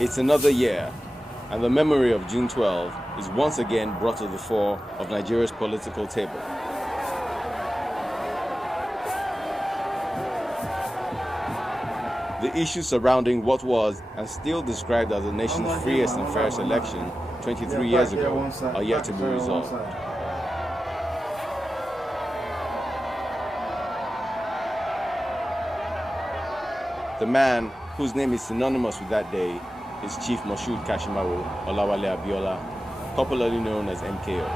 It's another year, and the memory of June 12 is once again brought to the fore of Nigeria's political table. The issues surrounding what was and still described as the nation's freest and fairest election 23 years ago are yet to be resolved. The man whose name is synonymous with that day is Chief Moshood Kashimawo Olawale Abiola, popularly known as MKO.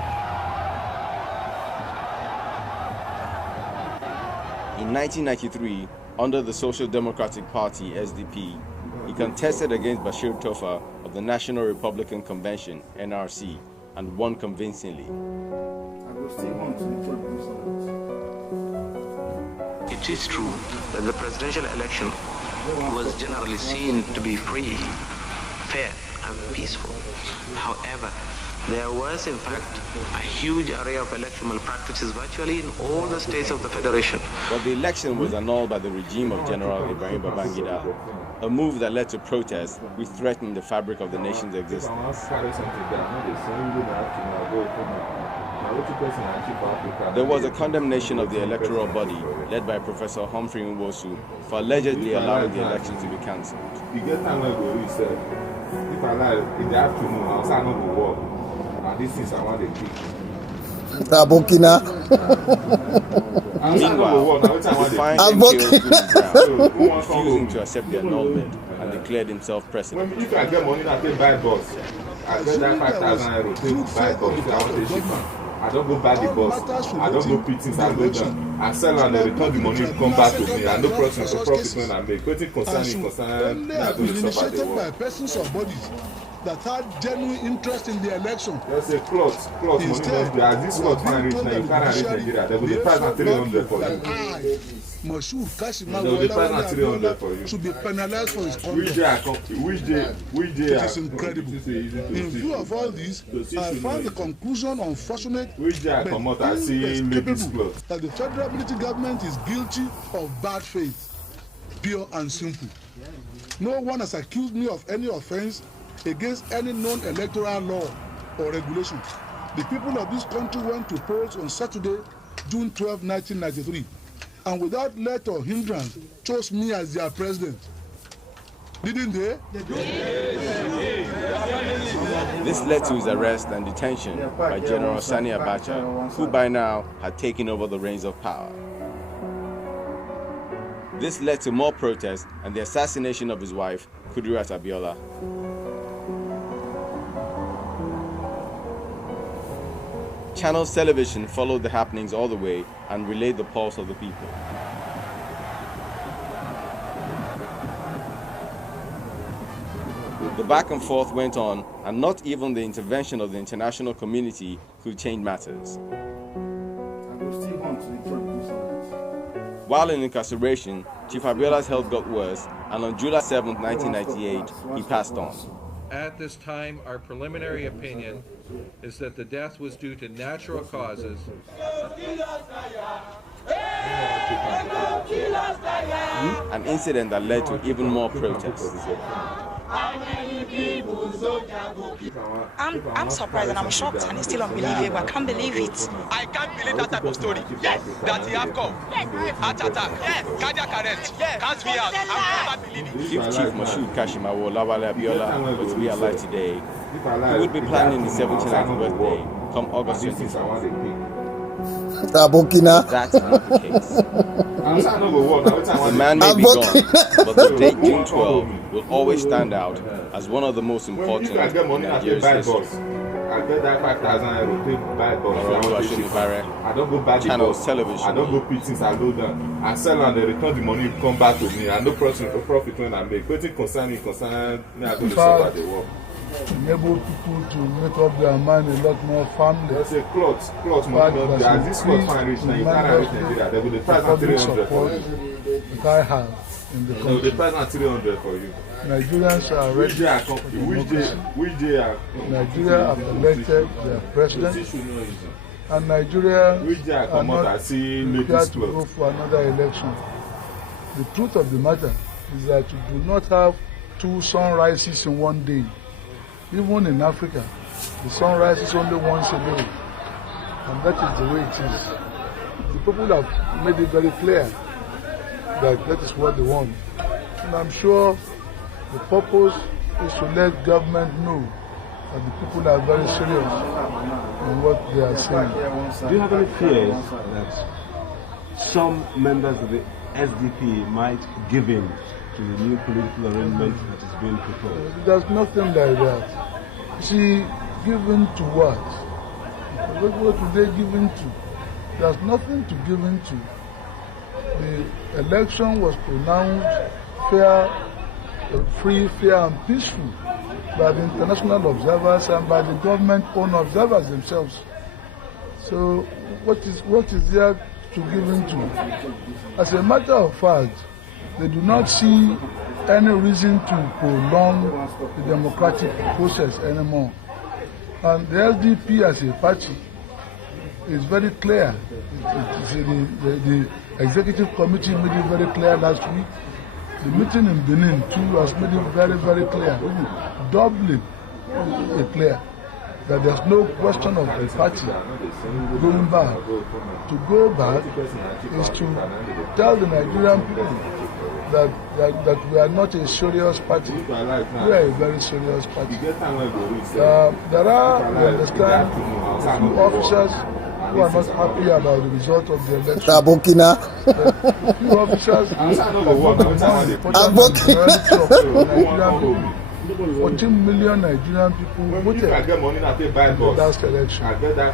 In 1993, under the Social Democratic Party (SDP), he contested against Bashir Tofa of the National Republican Convention (NRC) and won convincingly. It is true that the presidential election was generally seen to be free, fair, and peaceful. However, there was in fact a huge array of electoral practices virtually in all the states of the Federation. But the election was annulled by the regime of General Ibrahim Babangida, a move that led to protests which threatened the fabric of the nation's existence. There was a condemnation of the electoral body led by Professor Humphrey Nwosu for allegedly allowing the election to be cancelled. Meanwhile, defiant MKO stood his ground, refusing to accept the annulment and declared himself president. If I get money, I take buy bus. I get that 5,000 €, take buy bus if I want to ship. I don't go buy the bus. I don't go pit things and load them. I sell and they return the money, come back to me. I no profit for profit when I make. Waiting concern me, I go to suffer the war. By persons or bodies that had genuine interest in the election. There's a cloth money must be. As this cloth fine rich now, you can't reach Nigeria. They will be price at 300 for you. Moshood Kashimawo should be penalized for his conduct. Which day it is incredible. In view of all this, I found the conclusion unfortunate but capable that the federal military government is guilty of bad faith, pure and simple. No one has accused me of any offense against any known electoral law or regulation. The people of this country went to polls on Saturday, June 12, 1993, and without let or hindrance chose me as their president. Didn't they? This led to his arrest and detention by General Sani Abacha, who by now had taken over the reins of power. This led to more protests and the assassination of his wife, Kudirat Abiola. Channels Television followed the happenings all the way and relayed the pulse of the people. The back and forth went on, and not even the intervention of the international community could change matters. While in incarceration, Chief Abiola's health got worse, and on July 7, 1998, he passed on. At this time, our preliminary opinion is that the death was due to natural causes. An incident that led to even more protests. I'm surprised and I'm shocked and it's still unbelievable. I can't believe it. I can't believe that type of story. Yes. That he have come. Yes. Heart attack. Yes. Cardiac arrest. Yes. Can't be out. I'm never believing it. If Chief Moshood Kashimawo Olawale Abiola were to be alive today, he would be planning his 79th birthday come August 24th. That's not the case. The man may be gone, but the date June 12 will always stand out as one of the most important in Nigeria's history. I get that 5,000 €, take buy bus. I don't go buy the Channels bus. Television. I don't go pit things and load them. I sell and they return the money, come back to me. I no profit when I make. Waiting concern me, I go to suffer the war. Enable people to make up their mind a lot more firmly. There's a cloth money must be. As this cloth fine rich now, you can't reach Nigeria. They will be price at 300 for you. That I have in the They will country. be price at 300 for you. Nigerians are ready for democracy. Nigeria have elected their president, and Nigeria are not prepared to go for another election. The truth of the matter is that you do not have 2 sunrises in one day. Even in Africa, the sun rises only once a day. And that is the way it is. The people have made it very clear that that is what they want. And I'm sure the purpose is to let government know that the people are very serious in what they are saying. Do you have any fears that some members of the SDP might give in to the new political arrangement that is being proposed? There's nothing like that. See, given to what? What do they give in to? There's nothing to give in to. The election was pronounced fair, free, fair and peaceful by the international observers and by the government-owned observers themselves. So what is there to give in to? As a matter of fact, they do not see any reason to prolong the democratic process anymore. And the SDP as a party is very clear. The executive committee made it very clear last week. The meeting in Benin too has made it very, very clear, doubly clear, that there's no question of the party going back. To go back is to tell the Nigerian people that we are not a serious party. We are a very serious party. There are, we understand, a few officers who are not happy about the result of the election. A few officers have not the Nigerian people. 14 million Nigerian people voted in the last election. More than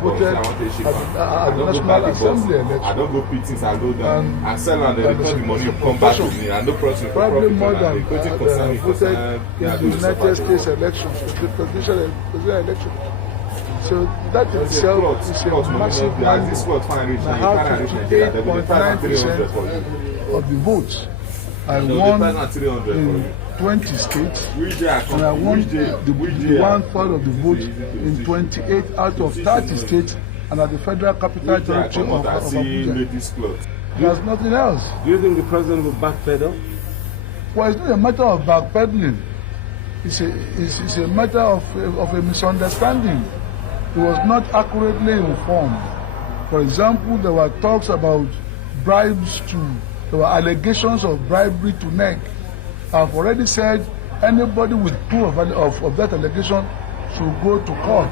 voted at the National Assembly election. And probably more than voted in the United States elections, the presidential election. So that itself is a massive number. Now, 58.9% of the votes I won in 20 states, and I won the 1/3 of the vote in 28 out of 30 states, and at the Federal Capital Territory of Abuja. There's nothing else. Do you think the president will backpedal? Well, it's not a matter of backpedaling. It's a matter of a misunderstanding. He was not accurately informed. For example, there were talks about bribes there were allegations of bribery to NEC. I've already said anybody with proof of that allegation should go to court.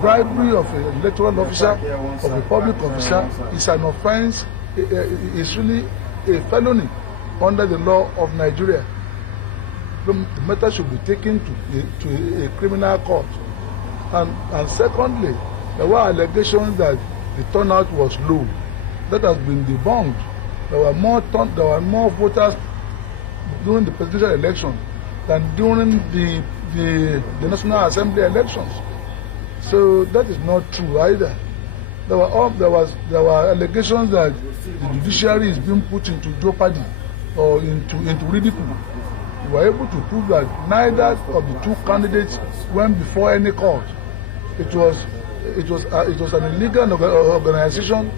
Bribery of an electoral officer, of a public officer, is an offense, is really a felony under the law of Nigeria. The matter should be taken to a criminal court. And secondly, there were allegations that the turnout was low. That has been debunked. There were more voters during the presidential election than during the National Assembly elections. So that is not true either. There were allegations that the judiciary is being put into jeopardy or into ridicule. We were able to prove that neither of the two candidates went before any court. It was an illegal organization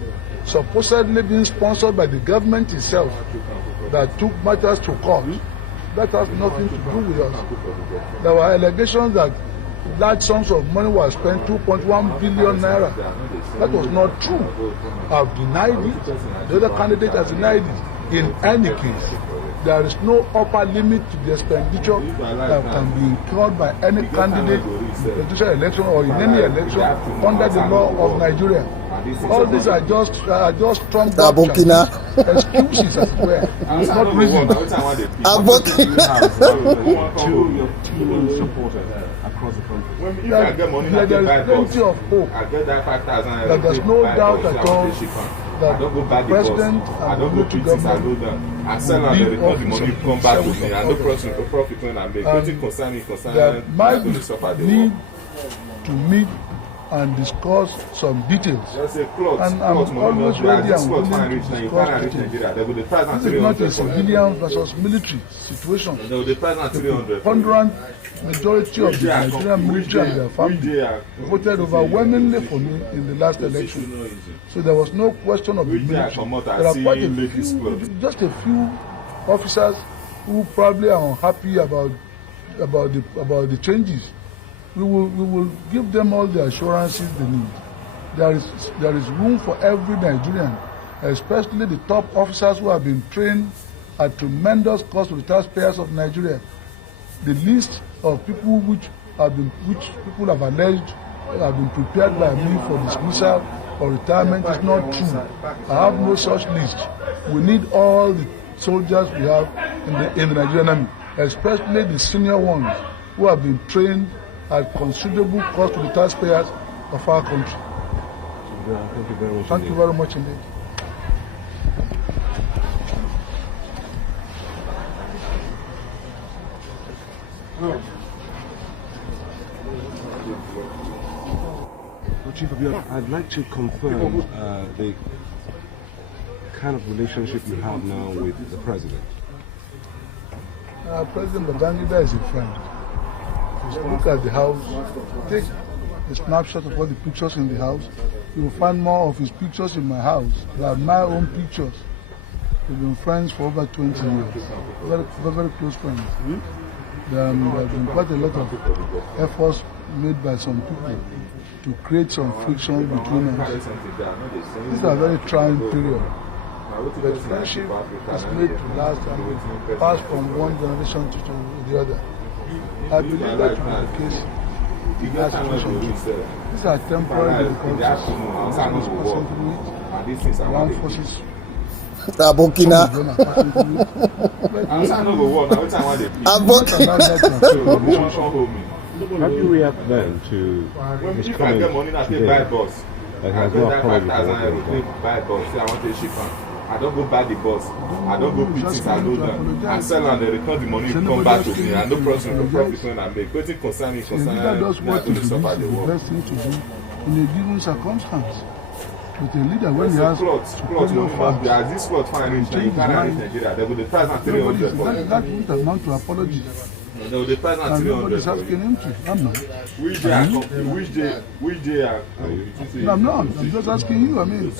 supposedly being sponsored by the government itself that took matters to court. That has nothing to do with us. There were allegations that large sums of money were spent, 2.1 billion naira. That was not true. I've denied it. The other candidate has denied it. In any case, there is no upper limit to the expenditure that can be incurred by any candidate in the presidential election or in any election under the law of Nigeria. All these are just trumped up excuses as well. It's not reason. Across the country. There is plenty of hope. That there's no doubt at all that the president and the military government will leave office there might be need to meet and discuss some details. And I'm always ready and willing to discuss details. This is not a civilian versus military situation. The ponderant majority of the Nigerian military and their family voted overwhelmingly for me in the last election. So there was no question of the military. There are quite just a few officers who probably are unhappy about the changes. We will give them all the assurances they need. There is room for every Nigerian, especially the top officers who have been trained at tremendous cost to the taxpayers of Nigeria. The list of people which people have alleged have been prepared by me for dismissal or retirement is not true. I have no such list. We need all the soldiers we have in the Nigerian army, especially the senior ones who have been trained at considerable cost to the taxpayers of our country. Thank you very much. Thank you very much indeed. Chief Abiodun, I'd like to confirm the kind of relationship you have now with the president. President Babangida is a friend. If you look at the house, take a snapshot of all the pictures in the house. You will find more of his pictures in my house than my own pictures. We've been friends for over 20 years. Very close friends. There have been quite a lot of efforts made by some people to create some friction between us. This is a very trying period. The friendship is made to last and pass from one generation to the other. I believe that will be the case in that situation. These are temporary difficulties. One is passing through it. One forces Abokina. How do you react then to his comments today that has no apology for what he done? I don't go buy the bus. I don't go put things I know them. I sell and they return the money, come back to me. I no profit when I make. Waiting concerning the leader does what is the best thing to do in a given circumstance. But a leader, when he has superior facts, this plot fine in Nigeria, they will the price at 300. That won't amount to apology. They will the price at 300. Nobody's asking him to. I'm not. Which day are No, I'm not. I'm just asking you. I mean,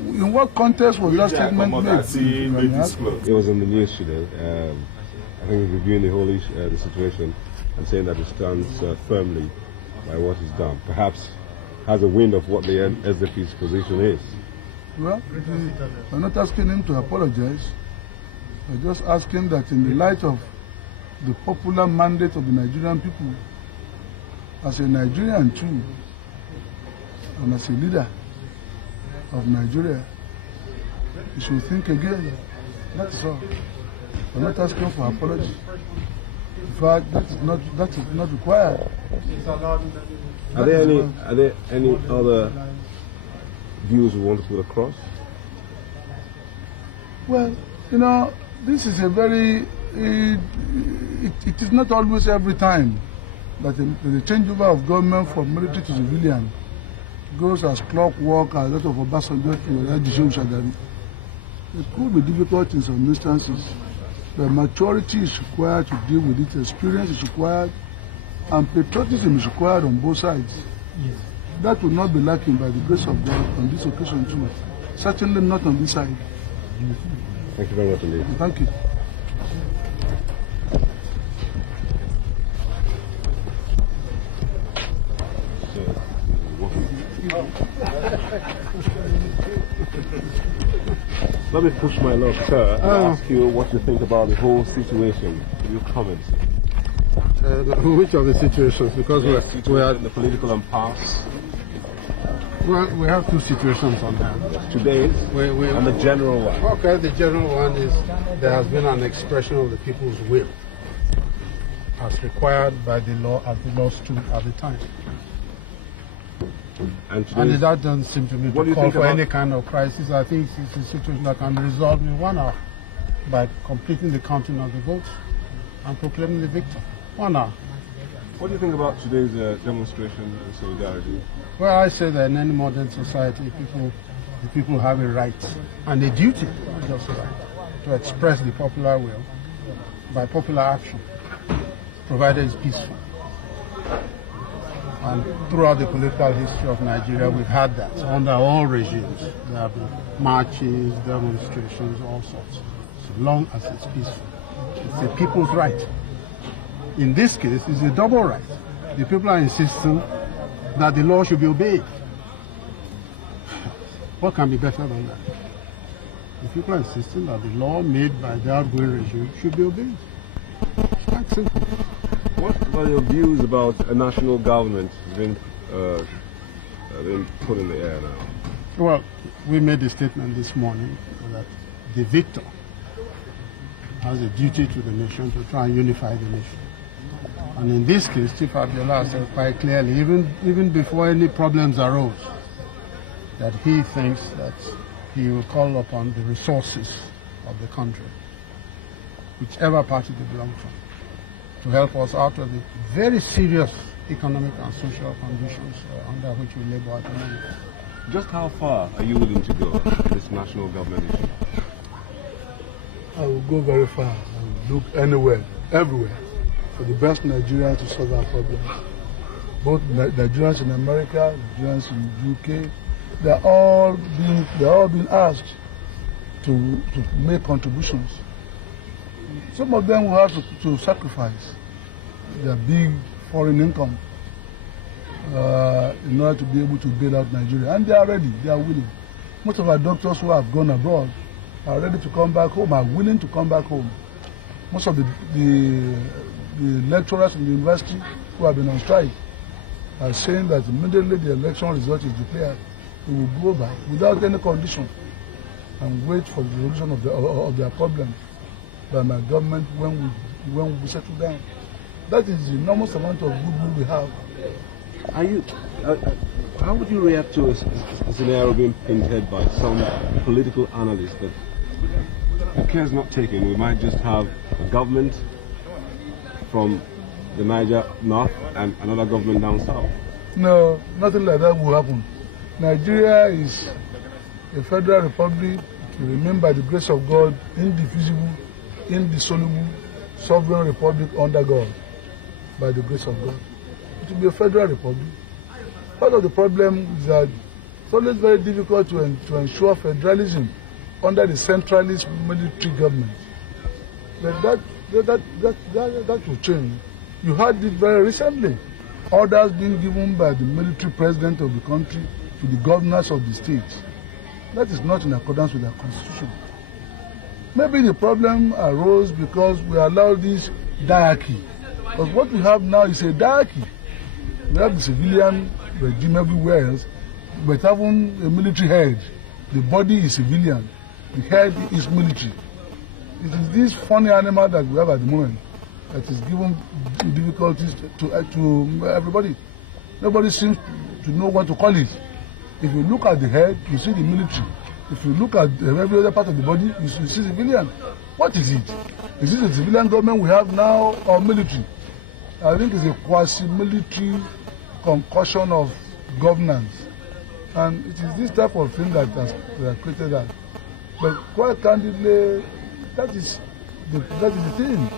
in what context was that statement made? It was in the news today. I think he's reviewing the whole issue, the situation, and saying that he stands firmly by what he's done. Perhaps has a wind of what the SDP's position is. Well, I'm not asking him to apologize. I just ask him that in the light of the popular mandate of the Nigerian people, as a Nigerian too, and as a leader of Nigeria, you should think again. That's all. I'm not asking for apology. In fact, that is not required. Are there any other views you want to put across? Well, you know, this is a very it is not always every time that the changeover of government from military to civilian goes as clockwork as that of Obasanjo to Adishon Shagari. It could be difficult in some instances, but maturity is required to deal with it, experience is required, and patriotism is required on both sides. Yes. That will not be lacking by the grace of God on this occasion too. Certainly not on this side. Thank you very much indeed. Thank you. Let me push my luck, sir, and ask you what you think about the whole situation. Your comments. Which of the situations? Because we are in the political impasse. Well, we have two situations on that. Today's and the general one. Okay, the general one is there has been an expression of the people's will as required by the law as the law stood at the time. And that doesn't seem to me to call for any kind of crisis. I think it's a situation that can be resolved in 1 hour by completing the counting of the votes and proclaiming the victor. 1 hour. What do you think about today's demonstration in solidarity? Well, I say that in any modern society, the people have a right and a duty, not just a right, to express the popular will by popular action, provided it's peaceful. And throughout the political history of Nigeria, we've had that under all regimes. There have been marches, demonstrations, all sorts, so long as it's peaceful. It's a people's right. In this case, it's a double right. The people are insisting that the law should be obeyed. What can be better than that? The people are insisting that the law made by the outgoing regime should be obeyed. It's quite simple. What are your views about a national government being put in the air now? Well, we made a statement this morning that the victor has a duty to the nation to try and unify the nation. And in this case, Chief Abiola said quite clearly, even before any problems arose, that he thinks that he will call upon the resources of the country, whichever party they belong to help us out of the very serious economic and social conditions under which we labor at the moment. Just how far are you willing to go in this national government issue? I will go very far. I will look anywhere, everywhere, for the best Nigerians to solve our problems. Both Nigerians in America, Nigerians in the UK, they're all being asked to make contributions. Some of them will have to sacrifice their big foreign income in order to be able to bail out Nigeria. And they are ready, they are willing. Most of our doctors who have gone abroad are ready to come back home, are willing to come back home. Most of the lecturers in the university who have been on strike are saying that immediately the election result is declared, we will go back without any condition and wait for the resolution of their problems by my government when we settle down. That is the enormous amount of goodwill we have. How would you react to a scenario being painted by some political analysts that the care is not taken? We might just have a government from the Niger north and another government down south. No, nothing like that will happen. Nigeria is a federal republic to remain by the grace of God, indivisible, indissoluble, sovereign republic under God, by the grace of God. It will be a federal republic. Part of the problem is that it's always very difficult to ensure federalism under the centralist military government. But that will change. You heard it very recently. Orders being given by the military president of the country to the governors of the states. That is not in accordance with our constitution. Maybe the problem arose because we allowed this diarchy. Because what we have now is a diarchy. We have the civilian regime everywhere else, but having a military head. The body is civilian, the head is military. It is this funny animal that we have at the moment that is giving difficulties to everybody. Nobody seems to know what to call it. If you look at the head, you see the military. If you look at every other part of the body, you see civilian. What is it? Is it a civilian government we have now or military? I think it's a quasi-military concussion of governance. And it is this type of thing that has created that. But quite candidly, that is the thing.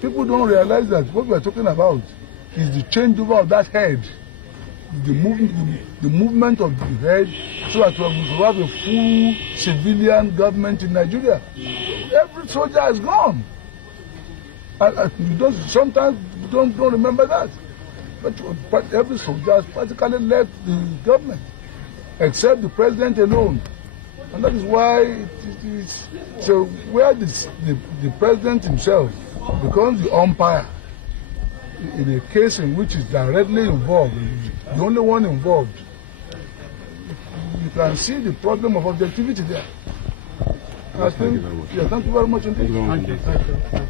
People don't realize that what we are talking about is the changeover of that head, the movement of the head, so that we have a full civilian government in Nigeria. Every soldier is gone. Sometimes you don't remember that. But every soldier has practically left the government, except the president alone. And that is why so where the president himself becomes the umpire in a case in which he's directly involved, the only one involved, you can see the problem of objectivity there. Thank you very much. Yeah, thank you very much indeed. Thank you very much.